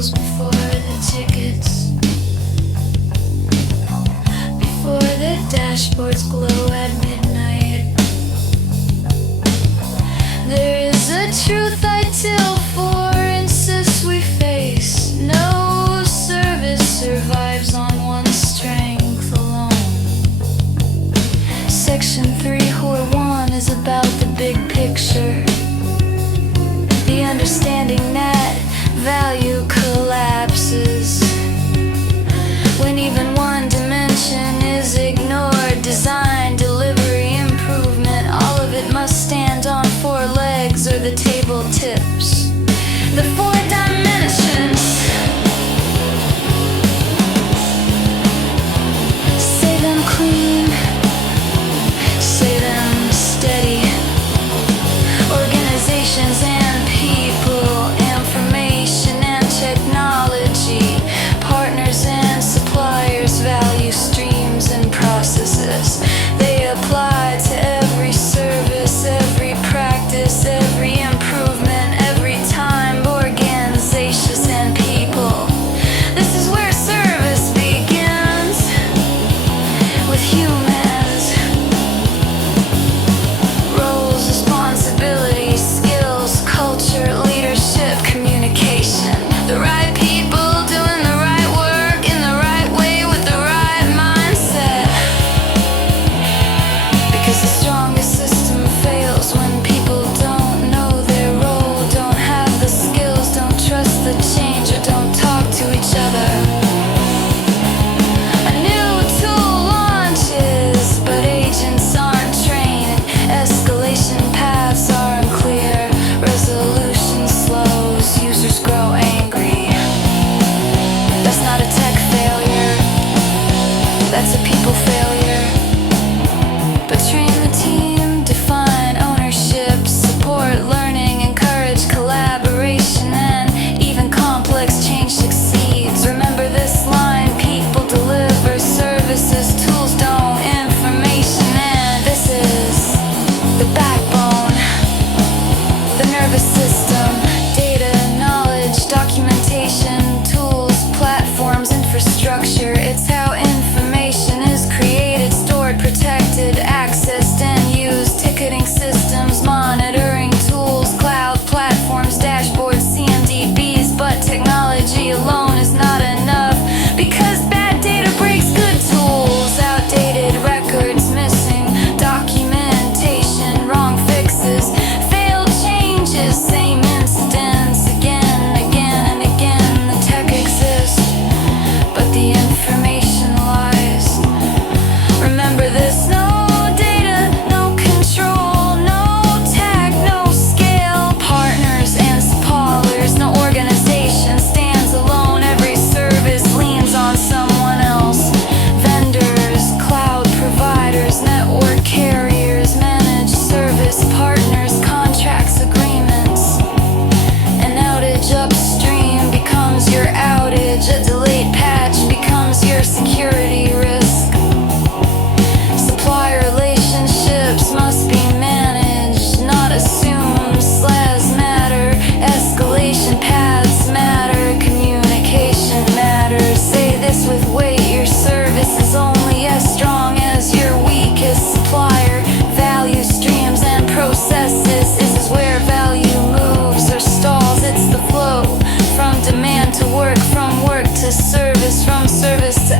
tools before the tickets, before the dashboards glow at midnight. There is a truth ITIL for insists we face. No service survives on one strength alone. Section 3.1 is about the big picture, the understanding that value collapses when even one dimension is ignored. Design, delivery, improvement, all of it must stand on four legs or the table tips. The four dimensions. Say them clean, say them steady. Organizations and people, information and technology, partners and suppliers, value streams and processes. They apply to every service, every practice, every improvement, every time. Organizations and people. This is where service begins, with humans. Roles, responsibilities, skills, culture, leadership, communication. The right people doing the right work in the right way with the right mindset. Because the strongest system fails when people don't know their role, don't have the skills, don't trust the change, or don't talk to each other. A new tool launches, but agents aren't trained. Escalation paths are unclear. Resolution slows, users grow angry. That's not a tech failure, that's a people failure. But train the team, define ownership, support learning, encourage collaboration, and even complex change succeeds. Remember this line: people deliver services, tools don't, information. And this is the backbone, the nervous system. Data, knowledge, documentation, tools, platforms, infrastructure. It's how information is created, stored, protected, accessed, and used. Ticketing systems, monitoring tools, cloud platforms, dashboards, CMDBs. But technology alone is not enough, because bad data breaks good tools. Outdated records, missing documentation, wrong fixes, failed changes, same incidents again and again and again. The tech exists, but the information lies. Remember this: no data, no control, no tech, no scale. Partners and suppliers, no organization stands alone. Every service leans on someone else. Vendors, cloud providers, network carriers, managed service partners, contracts, agreements. An outage upstream becomes your outage. A delayed patch becomes your security risk. Supply relationships must be managed, not assumed. SLAs matter, escalation paths matter, communication matters. Say this with weight: your service is only as strong as your weakest supplier. Value streams and processes. This is where value moves or stalls. It's the flow from demand to work, from work to service, from service to